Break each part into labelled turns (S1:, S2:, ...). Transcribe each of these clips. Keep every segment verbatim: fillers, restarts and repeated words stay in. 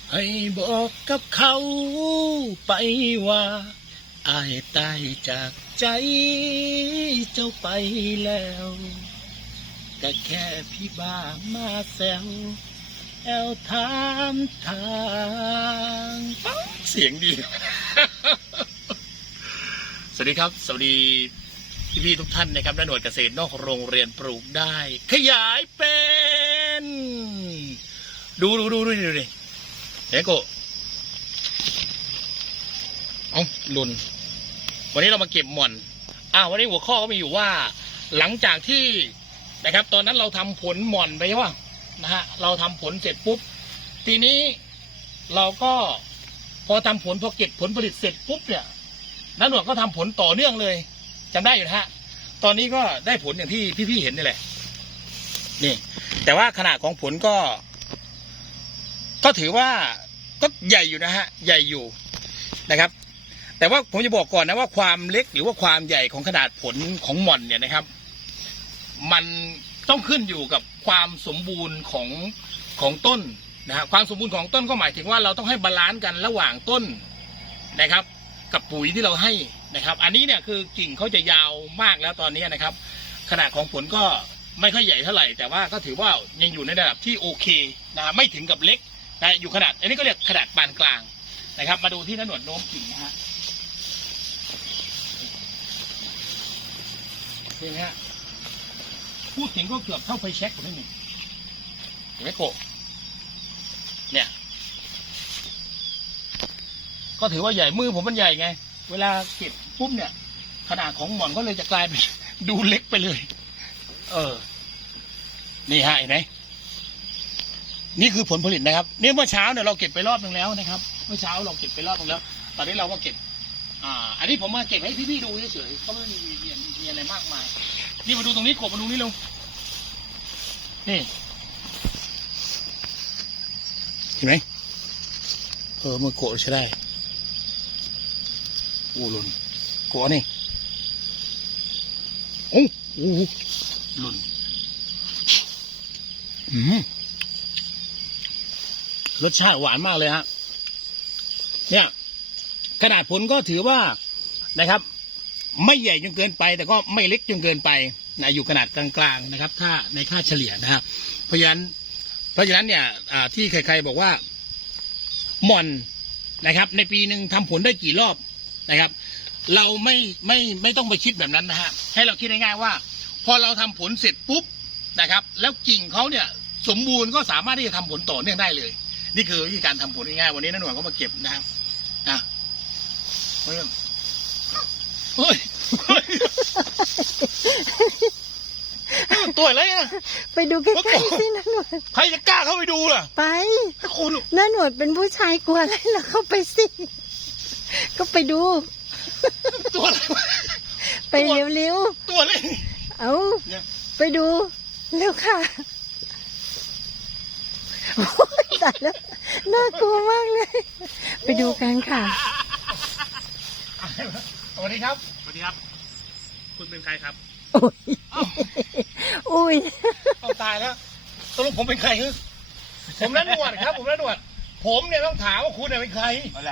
S1: ให้บอกกับเขาไปว่าอายตายจากใจเจ้าไปแล้วก็แค่พี่บ้ามาแซวแอวถามทางเสียงดี สวัสดีครับสวัสดีพี่ๆทุกท่านนะครับณหน่วยเกษตรนอกโรงเรียนปลูกได้ขยายเป็นดูดูดูดูดูดิเฮ้ยโกเอาลุนวันนี้เรามาเก็บหม่อนอ้าววันนี้หัวข้อก็มีอยู่ว่าหลังจากที่นะครับตอนนั้นเราทำผลหม่อนไปใช่ป่ะนะฮะเราทำผลเสร็จปุ๊บทีนี้เราก็พอทำผลพอเก็บผลผลิตเสร็จปุ๊บเนี่ยนักหน่วยก็ทำผลต่อเนื่องเลยจำได้อยู่นะฮะตอนนี้ก็ได้ผลอย่างที่พี่ๆเห็นนี่แหละนี่แต่ว่าขนาดของผลก็ ก็ถือว่าก็ใหญ่อยู่นะฮะใหญ่อยู่นะครับแต่ว่าผมจะบอกก่อนนะว่าความเล็กหรือว่าความใหญ่ของขนาดผลของหม่อนเนี่ยนะครับมันต้องขึ้นอยู่กับความสมบูรณ์ของของต้นนะฮะความสมบูรณ์ของต้นก็หมายถึงว่าเราต้องให้บาลานซ์กันระหว่างต้นนะครับกับปุ๋ยที่เราให้นะครับอันนี้เนี่ยคือกิ่งเขาจะยาวมากแล้วตอนนี้นะครับขนาดของผลก็ไม่ค่อยใหญ่เท่าไหร่แต่ว่าก็ถือว่ายังอยู่ในระดับที่โอเคนะไม่ถึงกับเล็กนะอยู่ขนาดอันนี้ก็เรียกขนาดปานกลางนะครับมาดูที่หนวดโน้มกิ่งนะฮะเห็นไหมฮะพูดถึงก็เกือบเท่าไฟแช็กคนนี้หนึ่งเห็นไหมโกเนี่ยก็ถือว่าใหญ่มือผมมันใหญ่ไงเวลาเก็บปุ๊บเนี่ยขนาดของหม่อนก็เลยจะกลายเป็น ดูเล็กไปเลยเออนี่ฮะเห็นไหมนี่คือผลผลิตนะครับเนี่ยเมื่อเช้าเนี่ยเราเก็บไปรอบนึงแล้วนะครับเมื่อเช้าเราเก็บไปรอบนึงแล้วตอนนี้เราก็เก็บอ่าอันนี้ผมมาเก็บให้พี่ๆดูเฉยๆก็ไม่มีมีมีอะไรมากมายนี่มาดูตรงนี้กบมาดูนี่ลงนี่เห็นไหมเออมือโกะใช้ได้โอ้หล่นโกะนี่โอ้โหหล่นอืมรสชาติหวานมากเลยฮะเนี่ยขนาดผลก็ถือว่านะครับไม่ใหญ่จนเกินไปแต่ก็ไม่เล็กจนเกินไปนะอยู่ขนาดกลางๆนะครับถ้าในค่าเฉลี่ยนะครับเพราะฉะนั้นเพราะฉะนั้นเนี่ยที่ใครๆบอกว่าหม่อนนะครับในปีหนึ่งทำผลได้กี่รอบนะครับเราไม่ไม่ไม่ต้องไปคิดแบบนั้นนะฮะให้เราคิดง่ายๆว่าพอเราทำผลเสร็จปุ๊บนะครับแล้วกิ่งเขาเนี่ยสมบูรณ์ก็สามารถที่จะทำผลต่อเนื่องได้เลยนี่คือวิธีการทำผลง่ายๆวันนี้น้าหน่วยก็มาเก็บนะครับนะเฮ้ยเฮ้ยตัวอะไรอ่ะ
S2: ไปดูใกล้ๆสิน้าหนวด
S1: ใครจะกล้าเข้าไปดูล่ะ
S2: ไป
S1: ให้คุณ
S2: น้าหนวดเป็นผู้ชายกลัวอะไรล่ะเข้าไปสิก็ไปดู
S1: ตัวอะไร
S2: ไปเร็ว
S1: ๆตัวอะไร
S2: เอาไปดูเร็วค่ะตายแล้วน่ากลัวมากเลยไปดูกันค่ะ
S1: สวัสดีครับสวัสดีครับคุณเป็นใครครับ
S2: โอ้ยอุ้ย
S1: เอาตายแล้วตกลงผมเป็นใครคือผมน้าหนวดครับผมน้าหนวดผมเนี่ยต้องถามว่าคุณเป็นใครอะไร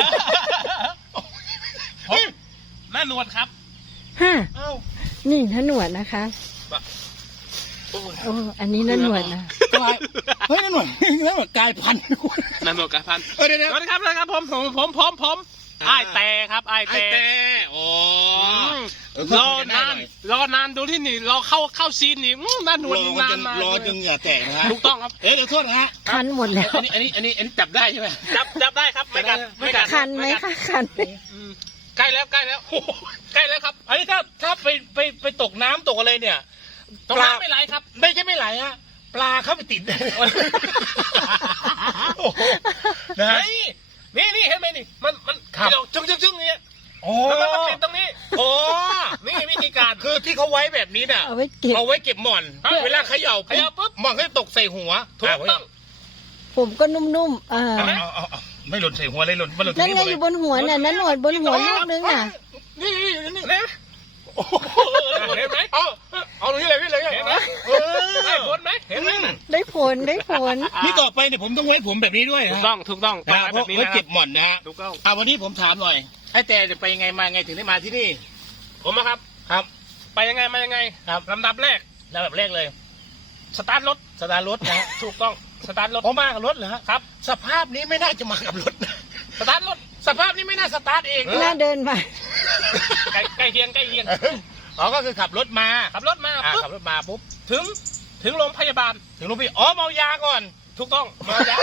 S1: ผมน้าหนวดครับ
S2: ฮะนี่น้าหนวดนะคะโอ้อันนี้น้าหนวดนะ
S1: เฮ้ยน้าหนวดน้าหนวดกลายพันธุ์
S3: น้าหนวดกลายพันธุ์
S1: เออเดี๋ยว
S3: สวัสดีครับนะครับผมผมผมผมผมไอ้แต่ครับไอ้แต่
S1: โอ้
S3: รอนานรอนานดูที่นี่รอเข้าเข้าซีนนี่น้าหนวดนานมาร
S1: อจนเหงื่อแตกนะฮะ
S3: ถูกต้องครับ
S1: เอ๊ะเดี๋ยวโทษนะฮะ
S2: คันหมดแล้ว
S1: อันนี้อันนี้อันนี้อันนี้จับได้ใช่ไหม
S3: จับจับได้ครับไม่กัดไม่กัด
S2: คันไหมคะคัน
S3: ใกล้แล้วใกล้แล้วใกล้แล้วครับ
S1: อันนี้ถ้าถ้าไปไปไปตกน้ำตกอะไรเนี่ย
S3: ตกน้ำไม่ไหลครับ
S1: ไม่ใช่ไม่ไหลฮะปลาเข้าไปติดนะฮะ
S3: นี่นี่เห็นไหมนี่มันมันเดี๋ยวจึ้งจึ้งจึ้งนี่
S1: โอ้
S3: มันมันติดตรงนี้
S1: โอ้
S3: นี่วิธีการ
S1: คือที่เขาไว้แบบนี้น่ะ
S2: เอาไว้เก็บ
S1: เอาไว้เก็บหม่อนเวลาเขย่า
S3: เขย่าปุ๊บ
S1: หม่อนก็จะตกใส่หัว
S3: ถูกต้อง
S2: ผมก็นุ่มๆอ่า
S1: ไม่หล่นใส่หัวเลยหล่นมันหล่น
S2: นั่นไงอยู่บนหัวน่ะนั่นหนวดบนหัวลูกนึงน่ะ
S3: นี่นี่นี่นี่เห็นไหม
S1: เอาเอาตรงนี้เลยพี่เลย
S3: เห็นไหม
S1: เออ
S3: ได้ผลไหมเห็นไหมนั่น
S2: ได้ผลได้ผล
S1: นี่ต่อไปเนี่ยผมต้องไว้ผมแบบนี้ด้วย
S3: ถู
S1: นะ
S3: กต้องถูกต้อง
S1: นะ
S3: แบบ
S1: เพราะ
S3: นี้
S1: ไว้
S3: นะค
S1: เก็
S3: รับบ
S1: หม่อนนะฮะ
S3: ถูกต้อง
S1: เอาวันนี้ผมถามหน่อยไอ้แต่จะไปยังไงมาไงถึงได้มาที่นี่
S3: ผมนะครับ
S1: ครับ
S3: ไปยังไงมายังไง
S1: ครับ
S3: ลำดับแรก
S1: แล้วแบบแรกเลย
S3: สตาร์ทรถ
S1: สตาร์ทรถนะฮะ
S3: ถูกต้องสตาร์ทรถ
S1: อ๋อมากับรถเหรอฮะ
S3: ครับ
S1: สภาพนี้ไม่น่าจะมากับรถนะ
S3: สตาร์ทรถ
S1: สภาพนี้ไม่น่าสตาร์ทเอง
S2: น่าเดินมา
S3: ใกล้ใกล้เคียงใกล้เคียง
S1: อ๋อก็คือขับรถมา
S3: ขับรถมา
S1: อ่า
S3: ปุ๊บ
S1: ขับรถมาปุ๊บ
S3: ถึงถึงโรงพยาบาล
S1: ถึงโรงพยาบาลอ๋อเมายาก่อน
S3: ถูกต้องมายา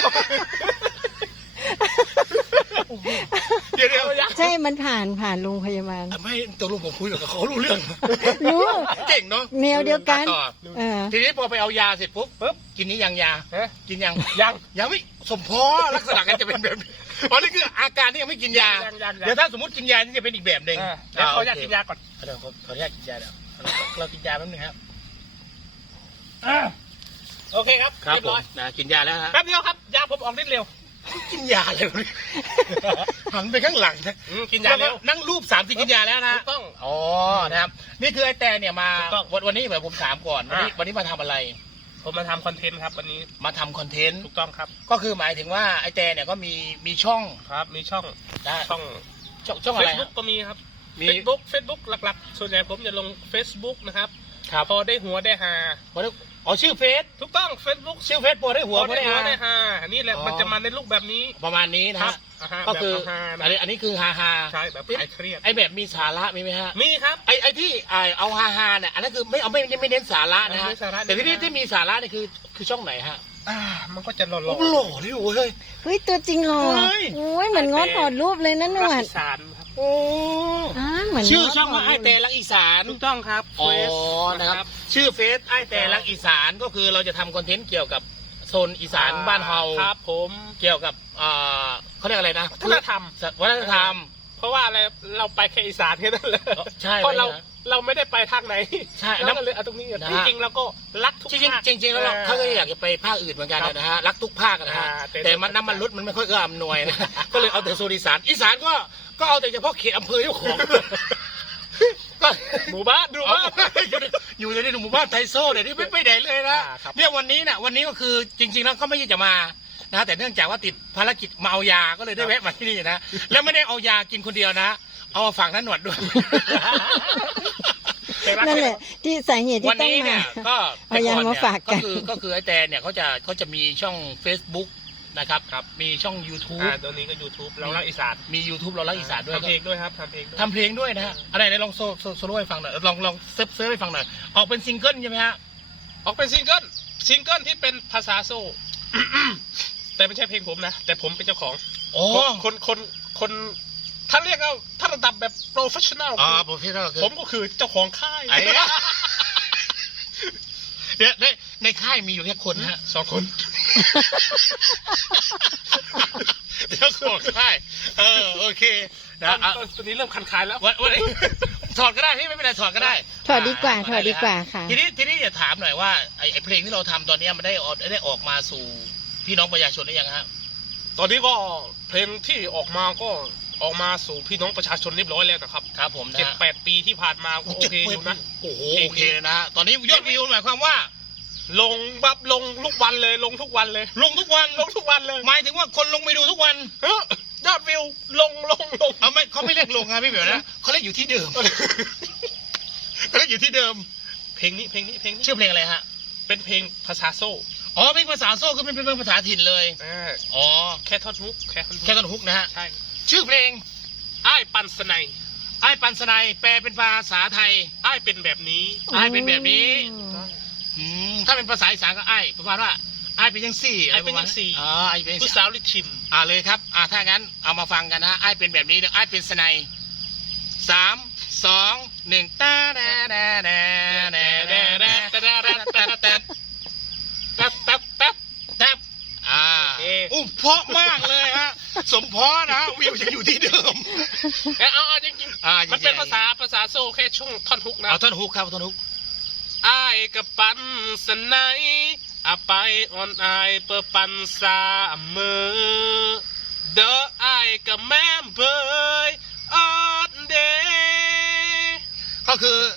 S1: เดี๋ยวเดี๋ยว
S2: ใช่ มันผ่านผ่านโรงพยาบาล
S1: ไม่ตกลงผมคุยกับเขารู้เรื่อง
S2: รู้
S1: เก่งเนาะ
S2: แนวเดียวกัน
S1: ต่อ
S2: เออ
S1: ทีนี้พอไปเอายาเสร็จปุ๊บปุ๊บกินนี้ยังยา
S3: เอ๊ะ
S1: กินยัง
S3: ยัง
S1: ยังไม่สมพอลักษณะกันจะเป็นแบบนี้อ๋อนี่คืออาการที่ยังไม่กินยา
S3: ยังยังยัง
S1: เดี๋ยวถ้าสมมติกินยานี่จะเป็นอีกแบบหนึ่ง
S3: เออเดี๋ยวเขาอยาก
S1: โค
S3: กินยาก่อน
S1: เดี๋ยวขอขออนุญาตกินยาเดี๋ยวเรากินยาแป๊บนึงครับ
S3: อ่าโอเคครับ
S1: ครับ
S3: เรียบ
S1: ผม
S3: ร้อย
S1: นะกินยาแล้วฮะ
S3: แป๊บเดียวครับยาผมออกฤทธิ์เร็ว
S1: กินยาอะไรวะเนี่ยหันไปข้างหลังนะ
S3: อืมกินยาเร็ว
S1: นั่งรูปสามสิบกินยาแล้วนะ
S3: ถูกต้อง
S1: อ๋อนะครับนี่คือไอ้แต่เนี่ยมา
S3: ถูกต้อง
S1: วันวันนี้แบบผมถามก่อนวันนี้
S3: อ่ะ
S1: วันนี้มาทำอะไร
S3: ผมมาทำคอนเทนต์ครับวันนี้
S1: มาทำคอนเทนต์
S3: ถูกต้องครับ
S1: ก็คือหมายถึงว่าไอ้แต่เนี่ยก็มีมีช่อง
S3: ครับ มีช่อง
S1: นะ
S3: ช่อง
S1: ช่องช่อง
S3: เฟ
S1: อะไร
S3: ซ
S1: ฮะ
S3: บุ๊กก็มีครับ
S1: มี
S3: เฟซบุ๊กเฟซบุ๊กหลักๆ ส่วนใหญ่ผมจะลง Facebook นะครับ
S1: ครับ
S3: พอได้หัวได้หา
S1: พอได้อ๋อชื่อเฟซ
S3: ถูกต้อง Facebook
S1: ชื่อเฟซโปรได้หัว
S3: พอ
S1: โปร
S3: ได้
S1: ได้
S3: หัว
S1: หา
S3: ได้หานี่แหละ
S1: อ๋อ
S3: มันจะมาในรูปแบบนี้
S1: ประมาณนี้นะ
S3: ครั
S1: ฮะ
S3: บอ่าฮะ
S1: ก็คือ
S3: แบบฮาๆ
S1: อันนี้อันนี้คือฮาฮา
S3: ใช่แบบคลายเครียด
S1: ไอแบบมีสาระมีไหมฮะ
S3: มีครับ
S1: ไอไอที่ไอเอาฮาฮาเนี่ยอันนั้นคือไม่เอาไม่ไม่เน้นสาระนะฮะ
S3: ไม่สาระ
S1: แต่ที่นี่
S3: เน้น
S1: ที่มีสาระเนี่ยคือคือช่องไหนฮะ
S3: อ่ามันก็จะหล่อ
S1: โอ้โหหล่อดิโอ้ยเฮ้ย
S2: เฮ้ย ตัวจริงหรอ
S1: เฮ้ย
S2: โอ้ยเหมือนงอถอดรูปเลยนะหน
S3: รั
S2: ว
S3: ก
S2: ด
S1: โ
S3: อีสานครับ
S1: อ้
S2: อ่าเหมือน
S1: ชื่อ
S2: ง้
S1: ช่องว่า
S2: ถ
S1: ไอ
S2: ดรูป
S1: แต่รักอีสาน
S3: ถูกต้องครับ
S1: อ๋อ
S3: เฟซ
S1: นะครับชื่อเฟซไอแต่รักอีสานก็คือเราจะทำคอนเทนต์เกี่ยวกับโซนอีสานบ้านเฮา
S3: ครับผม
S1: เกี่ยวกับเอ่อเขาเรียกอะไรนะ
S3: วัฒนธรรม
S1: วัฒนธรรม
S3: เพราะว่าอะไรเราไปแค่อีสานแค่นั้นเลย
S1: ใช่
S3: เพราะเรา
S1: ไปนะ
S3: เราไม่ได้ไปทางไหน
S1: ใช่
S3: เราก็เลยเอาตรงนี้
S1: นะ
S3: จริงๆเราก็รักทุก
S1: จริง
S3: ภาค
S1: ๆจริงๆแล้วเรา
S3: ออ
S1: เขาก็อยากจะไปภาคอื่นเหมือนกัน
S3: ครับ
S1: นะฮะรักทุกภาคนะฮะ
S3: อ่าแต่
S1: แต่มันน้ำมันรถมันไม่ค่อยเอื้ออำนวยนะ ก็เลยเอาแต่โซนอีสานอีสานก็ก็เอาแต่เฉพาะเขตอำเภอเจ้าของก็
S3: หมู่บ้านดู
S1: เอา
S3: บ้าน
S1: อยู่ในหมู่บ้านไทโซ่เนี่ยนี่ไม่ไปไหนเลยนะ
S3: อ่าครับ
S1: เนี่ยวันนี้น่ะวันนี้ก็คือจริง ๆ แล้วก็ไม่ใช่จะมานะแต่เนื่องจากว่าติดภารกิจมาเอายาก็เลยได้แวะมาที่นี่นะแล้วไม่ได้เอายากินคนเดียวนะ เอามาฝากท่านหนวดด้วย
S2: นั่นแหละ ที่สาเหตุที่
S1: วัน
S2: ต้อง
S1: นี้
S2: มา
S1: เนี่ยก็
S2: เอายามาฝากกัน
S1: ก็คือก็คือไอ้แตนเนี่ยเขาจะเขาจะมีช่อง Facebook นะครับครับมีช่อง YouTube
S3: อ่าตัวนี้ก็ YouTube เรารักอีสาน
S1: มี YouTube เรารักอีสานด้วย
S3: ทำเพลงด้วยครับทำเพลงด้วย
S1: ทำเพลงด้วยนะฮะอะไรไหนลองโซโซโซโล่ให้ฟังหน่อยลองลองเซิร์ฟเซิร์ฟให้ฟังหน่อยออกเป็นซิงเกิลใช่ไหมฮะ
S3: ออกเป็นซิงเกิลซิงเกิลที่เป็นภาษาโซ่ แต่ไม่ใช่เพลงผมนะ แต่ผมเป็นเจ้าของ
S1: โอ้
S3: คนคนคนถ้าเรียกว่าถ้าระดับแบบโปรเฟชชั่นแนล
S1: อ่าโปรเฟสเซอร์คือ
S3: ผมก็คือเจ้าของค่าย
S1: ไอ้เนี่ยเดี๋ยวในในค่ายมีอยู่แค่คนฮะ
S3: สองคน
S1: เดี๋ยวของค่ายเออโอเคนะอ่ะ
S3: ตัวนี้เริ่มคันคายแล้ว
S1: วันวันนี้ถอดก็ได้พี่ไม่เป็นไรถอดก็ได้
S2: ถอดดีกว่าถอดดีกว่าค่ะ
S1: ทีนี้ทีนี้อย่าถามหน่อยว่าไอ้ไอ้เพลงที่เราทำตอนเนี้ยมันได้ออกได้ออกมาสู่พี่น้องประชาชนหรือยังฮะ
S3: ตอนนี้ก็เพลงที่ออกมาก็ออกมาสู่พี่น้องประชาชนเรียบร้อยแล้วนะครับ
S1: ครับผมนะ
S3: เจ็ด
S1: ฮะ
S3: แปดปีที่ผ่านมาก็โอเคอยู่นะ
S1: โอ้โห
S3: เพล
S1: โอง
S3: นี้
S1: เคเลยนะฮะตอนนี้ยอดวิวหมายความว่า
S3: ลงบับลงทุกวันเลยลงทุกวันเลย
S1: ลงทุกวัน
S3: ลงทุกวันเลย
S1: หมายถึงว่าคนลงไปดูทุกวัน
S3: เฮ้ยยอดวิวลงลงลง
S1: เอาไม่เขาไม่เรียกลงนะพี่เบลนะเขาเรียกอยู่ที่เดิมเขาเรียกอยู่ที่เดิม
S3: เพลงนี้เพลงนี้เพลงนี้
S1: ชื่อเพลงอะไรฮะ
S3: เป็นเพลงภาษาโซ่
S1: อ๋อเพลงภาษาโซ่คือเป็นเป็นภาษาถิ่นเลย
S3: เออ
S1: อ๋อ
S3: แค่ท่อนฮุกแค่ท่อนฮุก
S1: แค่ต้นฮุกนะฮะ
S3: ใช่
S1: ชื่อเพลง
S3: อ้ายปันสไนย
S1: ไอ้ปันสนัยแปลเป็นภาษาไทย
S3: อ้ายเป็นแบบนี้
S1: ไอ้เป็นแบบนี้
S2: อืม
S1: อืมถ้าเป็นภาษาอีสานก็ไอ้ประมาณว่าไอ้เป็นยังสี่อะไร
S3: อ้าย
S1: ป
S3: เป็น
S1: ระมาณ
S3: ยังสี่
S1: อ๋อไอ้เป็นยัง
S3: ผู้
S1: สี่
S3: สาวลิชิม
S1: อ่าเลยครับ อ่าถ้างั้นเอามาฟังกันนะไอ้เป็นแบบนี้เดี๋ยวไอ้เป็นสนัยสามสองหนึ่งตาแดแดแดแดแดแดแดแดแดแดแด
S3: แป๊บแป๊บแป๊บ
S1: แดบอ่า
S3: โอเค
S1: อุ้มเพราะมากเลยฮะสมเพราะนะวิวยังอยู่ที่เดิม
S3: เอ้ยเอาเอาจริง
S1: อ่า
S3: ๆมันเป็นภาษาภาษาโซ่แค่ช่วงท่อนฮุกนะ
S1: เอาท่อนฮุกครับท่อนฮุก
S3: อ้ายกับปันสไนยอาไปออนอายเปิดปันสามมือเด้ออ้ายกับแม่เบยออดเด
S1: ก็คือ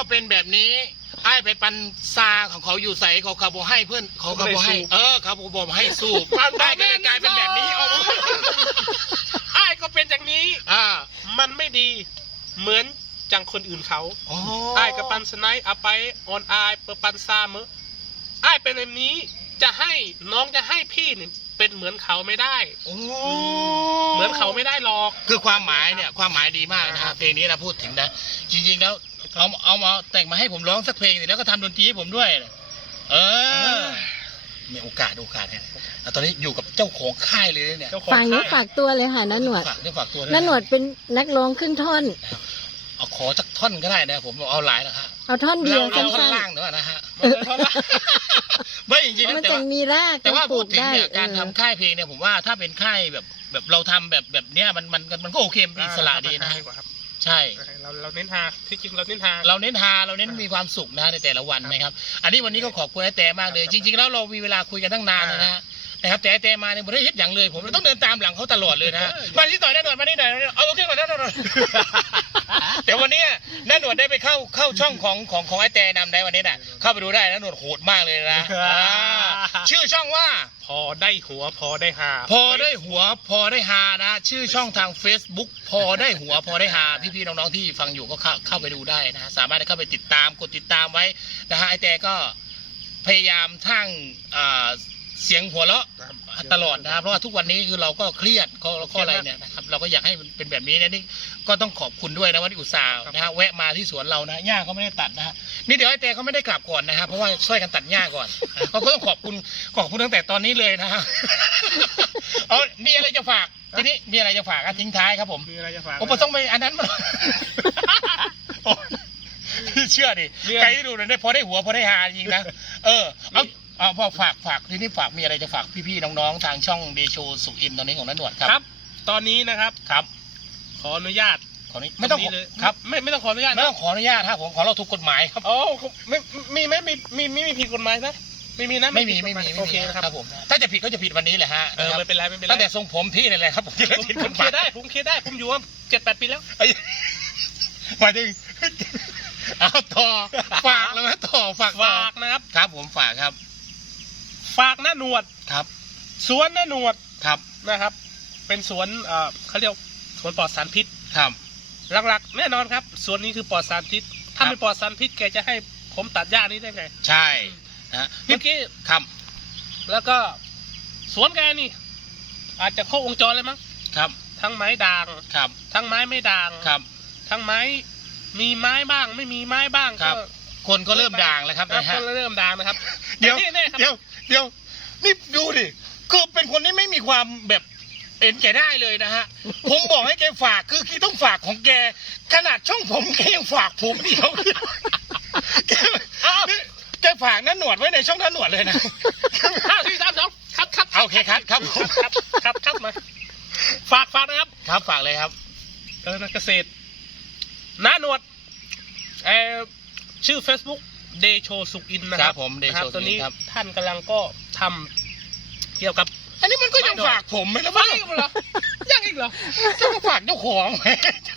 S1: เป็นแบบนี้ไอ้ายไปปันซาของเขาอยู่ใส่เขาเขาบอกให้เพื่อนเขาเขาบอกให้ เออเขาบอกให้สูบไอ้ายก็เลยกลายเป็นแบบนี้ออกมา
S3: ไอ้ก็เป็นอย่างนี้
S1: อ่า
S3: มันไม่ดีเหมือนจังคนอื่นเขา
S1: อ๋อ
S3: ไอ้กับปันสไนเอาไปออนไอเปอปันซาเมอไอ้เป็นแบบนี้จะให้น้องจะให้พี่เนี่ยเป็นเหมือนเขาไม่ได้
S1: โอ้
S3: เหมือนเขาไม่ได้หรอก
S1: คือความหมายเนี่ยความหมายดีมากนะฮะเพลงนี้นะพูดถึงนะจริงๆแล้วเอาเอามาแต่งมาให้ผมร้องสักเพลงสิแล้วก็ทำดนตรีให้ผมด้วย เออมีโอกาสโอกาสเนี่ยแล้วตอนนี้อยู่กับเจ้าของค่ายเลยเนี่ย
S3: เจ้าของ
S2: ฝากนี้
S3: ค่าย
S2: ฝากตัวเลยค่ะน้าหนวด
S1: ฝากเนี่ยฝากตัว
S2: น้าหนวดเป็นนักร้องครึ่งท่อน
S1: เอาขอสักท่อนก็ได้นะผมเอาหลายแล้วฮะ
S2: เอาท่อนเดียว
S1: เรา
S2: สั้
S1: ท่อน
S2: น
S1: ล่างเนอะนะฮะ
S3: มันจะเท่าไหร่
S1: ไม่จริง
S2: ๆ
S1: ๆ
S2: มั
S1: นะ
S2: น
S1: แต่
S2: จะ
S1: ว่า
S2: มีราก
S1: แต่ว่า
S2: ปลู
S1: พูด
S2: ก
S1: ถึง
S2: ได้
S1: เนี่ยการ
S2: เออ
S1: ทำค่ายเพลงเนี่ยผมว่าถ้าเป็นค่ายแบบแบบเราทำแบบแบบเนี้ยมันมันมันก็โอเคเป็นอิสระดีนะ
S3: ดีกว่าครับ
S1: ใช่
S3: เราเราเน้นฮาที่จริงเราเน้นฮา
S1: เราเน้นฮาเราเน้นมีความสุขนะในแต่ละวันนะครับ อันนี้วันนี้ก็ขอบคุณไอ้แต่มากเลย จริง ๆ แล้วเรามีเวลาคุยกันตั้งนานเลยนะฮะนะครับแต่ไอ้แต่มาเนี่ยผมไม่ได้เฮ็ดอย่างเลย ผมต้องเดินตามหลังเขาตลอดเลยนะฮะมาที่ต่อยแน่นอนมาที่ต่อยเอาโอเคก่อนแน่นอนแต่วันนี้แน่นอนได้ไปเข้าเข้าช่องของของของไอ้แต่นำได้วันนี้น่ะเข้าไปดูได้แน่นอนโหดมากเลยนะอ่าชื่อช่องว่า
S3: พอได้หัวพอได้ฮา
S1: พอได้หัวพอได้ฮานะ ชื่อช่องทาง Facebook พอได้หัวพอได้ฮาพี่ๆน้องๆที่ฟังอยู่ก็เข้าเข้าไปดูได้นะฮะสามารถเข้าไปติดตามกดติดตามไว้นะฮะไอแต่ก็พยายามทั้งอ่าเสียงหัวเราะตลอดนะครับเพราะว่าทุกวันนี้คือเราก็เครียดก็ก็อะไรเนี่ยนะครับเราก็อยากให้มันเป็นแบบนี้นะนี่ก็ต้องขอบคุณด้วยนะวันนี้อุตส่าห์นะฮะแวะมาที่สวนเรานะหญ้าเขาไม่ได้ตัดนะฮะนี่เดี๋ยวไอแต่เขาไม่ได้กลับก่อนนะครับเพราะว่าช่วยกันตัดหญ้าก่อนนะก็ต้องขอบคุณขอบคุณตั้งแต่ตอนนี้เลยนะฮะ เอามีอะไรจะฝาก ทีนี้มีอะไรจะฝากอ่ะทิ้งท้ายครับผม
S3: มีอะไรจะฝาก
S1: ผมต้องไปอันนั้นมา โอ้พี่เชื่อดิ ใครที่ดูเนี่ยพอได้หัวพอได้หาจริงนะ เออ เอาเอาพอฝากฝากทีนี้ฝากมีอะไรจะฝากพี่ๆน้องๆทางช่องเดโชสุอินตอนนี้ของนันหนวดครับ
S3: ครับ ตอนนี้นะครับ
S1: ครับ
S3: ขออนุญาต
S1: ขอนี้ไม่ต้อง
S3: ตรนี้เลย
S1: ครับ
S3: ไม่ไม่ต้องขออนุญาต
S1: ไม่
S3: นะ
S1: ต้องขออนุญาตครับผมขอเราถูกกฎหมายครับ
S3: อ๋อไม่มีไหมมีมีมีมีผิดกฎหมายนะไม่มีนะ
S1: ไม่มี
S3: ผิ
S1: ไม่
S3: ดกฎหา
S1: มี
S3: ย
S1: ไม่
S3: โอ
S1: มี
S3: เคนะครับ
S1: ครับผม ถ้าจะผิดก็จะผิดวันนี้แหละฮะ
S3: เออ
S1: นะครับ
S3: ไม่เป็นไรไม่เป็นไร
S1: ตั้งแต่ทรงผมพี่นี่แหละครับผมที่
S3: ผม
S1: ผิด
S3: ผ
S1: ก
S3: ม
S1: ฎห
S3: เคลี
S1: มาย
S3: ร์ได้ผมเคลียร์ได้ผมอยู่มาเจ็ดแปดปีแล้ว
S1: ไอ้หมายถึงเอาต่อฝากเลยไหมต่อฝากต่อ
S3: ฝากนะครับ
S1: ครับผมฝากครับ
S3: ฝากหน้าหนวด
S1: ครับ
S3: สวนหน้าหนวด
S1: ครับ
S3: นะครับ เป็นสวนเอ่อเขาเรียกสวนปลอดสารพิษ
S1: ครับ
S3: หลักๆแน่นอนครับสวนนี้คือปลอดสารพิษถ้า
S1: ครับ
S3: ไม่ปลอดสารพิษแกจะให้ผมตัดหญ้านี้ได้ไง
S1: ใช่นะฮะ
S3: เมื่อกี้
S1: ครับ
S3: แล้วก็สวนแกนี่ อาจจะครบวงจรเลยมั้ง
S1: ครับ
S3: ทั้งไม้ด่าง
S1: ครับ
S3: ทั้งไม้ไม่ด่าง
S1: ครับ
S3: ทั้งไม้มีไม้บ้าง ไม่มีไม้บ้าง
S1: ครับ
S3: ก็
S1: คนก็เริ่มด่างแล้วครับ
S3: ครับ
S1: นะฮะ
S3: ก็เริ่มด่างนะครับ
S1: เดี๋ยว
S3: นี่นี่ครับ
S1: เดี๋ยวเดี๋ยวนี่ดูดิคือเป็นคนที่ไม่มีความแบบเอ็นแกได้เลยนะฮะ ผมบอกให้แกฝากคือคือต้องฝากของแก ขนาดช่องผมแกยังฝากผมเดียวแกนี่แกฝากนั่นหนวดไว้ในช่องนั่นหนวดเลยนะ
S3: ห้าสี่สามสองคัดคัด
S1: โอเคครับครับผม
S3: คัดคัดคัดมาฝากฝากนะครับ
S1: ครับฝากเลยครับ
S3: เออนักเกษตรน้าหนวดเออชื่อ Facebook เดโชสุกินนะค
S1: ครั
S3: รับบ
S1: ผมเดโช
S3: นะครับ
S1: สุกิน
S3: ตอนนี้
S1: ครับ
S3: ท่านกำลังก็ทำเกี่ยวกับ
S1: อันนี้มันก็ยังฝากผมไหมล่ะ
S3: ฟั
S1: วะ
S3: งอีกเหรอยังอีกเหรอ
S1: จะมาฝากเจ้าของไหม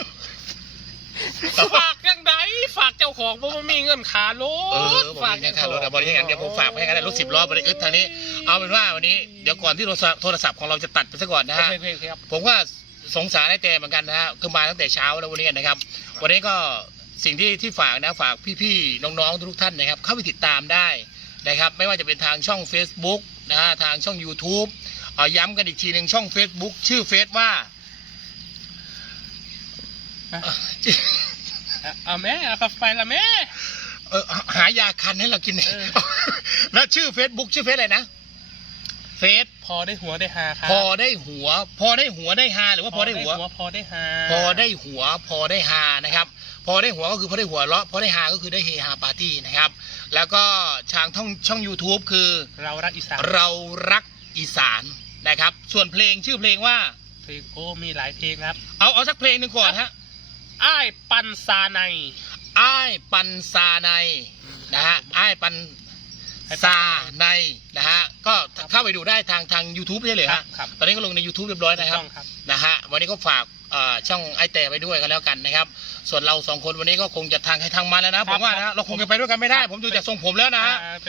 S3: ฝากยังไงฝากเจ้าของเพราะว่ามีเงินขาโล
S1: เออ
S3: ด
S1: ฝากยังค่ารถอะบริษัทเดี๋ยวผมฝากไว้ให้กันรถสิบล้อบริอึดทางนี้ เอาเป็นว่าวันนี้เดี๋ยวก่อนที่โทรศัพท์โทรศัพท์ของเราจะตัดไปซะก่อนนะ
S3: โอ
S1: ฮะ
S3: เคโอเคครับ
S1: ผมก็สงสารไอ้แต่เหมือนกันนะฮะคือมาตั้งแต่เช้าแล้ววันนี้นะครับ วันนี้ก็สิ่งที่ที่ฝากนะฝากพี่ๆน้องๆทุกท่านนะครับ เข้าไปติดตามได้นะครับ ไม่ว่าจะเป็นทางช่อง Facebook นะฮะทางช่อง YouTube เอาย้ำกันอีกทีหนึ่งช่อง Facebook ชื่อเฟซว่า
S3: เอาแม่เอากาแฟละแม่
S1: เออหายาคันให้เรากิน
S3: เออ
S1: แล้วชื่อ Facebook ชื่อเฟซอะไรนะเฟซ
S3: พอได้หัวได้หาครับ
S1: พอได้หัว พอได้หัวได้ฮาหรือว่าพอได้หัว
S3: พอได้หา
S1: พอได้หัว พอได้ฮานะครับ พอได้หัวก็คือพอได้หัวเราะพอได้ฮาก็คือได้เฮฮาปาร์ตี้นะครับ แล้วก็ทางช่องช่อง YouTube คือ
S3: เรารักอีสาน
S1: เรารักอีสานนะครับ ส่วนเพลงชื่อเพลงว่า
S3: เพลงโอ้มีหลายเพลงครับ
S1: เอาเอาสักเพลงหนึ่งก่อนฮะ
S3: อ้ายปันซาใน
S1: อ้ายปันซาในนะฮะอ้ายปันซาในนะฮะก็เข้าไปดูได้ทางทาง YouTube ได้เลยฮะ
S3: ครับ
S1: ตอนนี้ก็ลงใน YouTube เรียบร้อยนะครับ
S3: ถูกต้องครับ
S1: นะฮะวันนี้ก็ฝากอ่าช่องไอแต่ไปด้วยกันแล้วกันนะครับส่วนเราสองคนวันนี้ก็คงจะทางให้ทางมาแล้วนะผมว่านะเราคงจะไปด้วยกันไม่ได้ผมดูจากทรงผมแล้วนะ
S3: อ่า